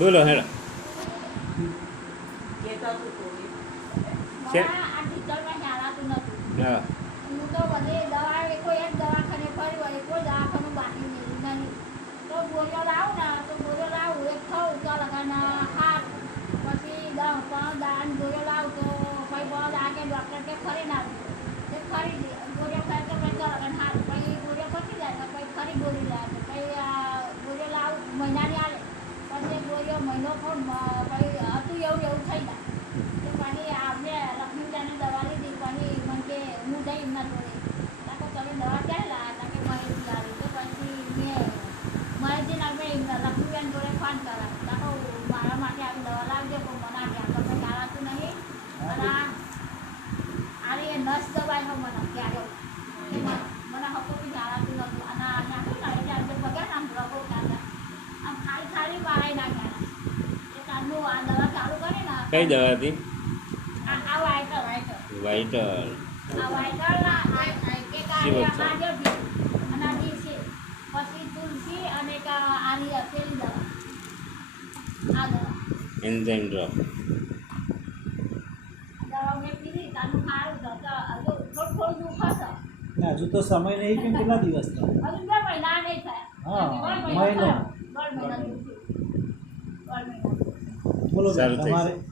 બોલો હેડો છે હા હું તો બધે દવા કોઈ એક દવાખાને ફરી વળી કોઈ દવાખાનું બાકી નહીં તો ગોળીઓ લાવું ને તો ગોળીઓ લાવું એક ખાઉં તો લગાના હાથ પછી દાન ગોળીઓ લાવું તો પછી બળ આગે ડૉક્ટર કે ફરી ના એ ફરી ગોળીઓ ખાય તો પછી લગાન હાથ પછી ગોળીઓ પતી જાય તો પછી ફરી ગોળી લાવે પછી ગોળીઓ લાવું મહિનાની આવે પછી ગોળીઓ મહિનો પણ પછી હતું એવું થઈ જાય તો પછી આપણે લક્ષ્મીજાને દવા લીધી પછી મને કે હું જઈ એમના જોડે તાકો તમે દવા ક્યારે લાવ્યા હતા કે માહિતી આવી તો પછી મેં માહિતી ના મેં લક્ષ્મીબેન જોડે ફોન કરાવ્યો તાકો મારા માટે આવી દવા લાવજો પણ મને આજે આપણે કંઈ લાવાતું નહીં અને આને નસ દવાઈ હો મને ક્યારે મને હકો બી જાળાતું નહોતું અને નાખું ને એટલે આજે પગાર આમ રગો ખાતા આમ ખાલી મારાઈ નાખ્યા એ તારનું આ દવા ચાલુ કરે ને કઈ દવા હતી આ વાઇટર વાઇટર આ વાઇટરના એક આર્યભી અને છે પછી તુલસી અને એક આર્ય પેલી દવા આ દવા એન્ઝાઇમ ડ્રોપ દવા મેં પીધી તાનું સારું તો હજુ થોડું દુઃખ હશે હજુ તો સમય નહીં કે કેટલા દિવસ થાય હજુ 2 મહિના નહીં થયા હા મહિનો દોઢ મહિના બોલો સારું થઈ તમારે જશે.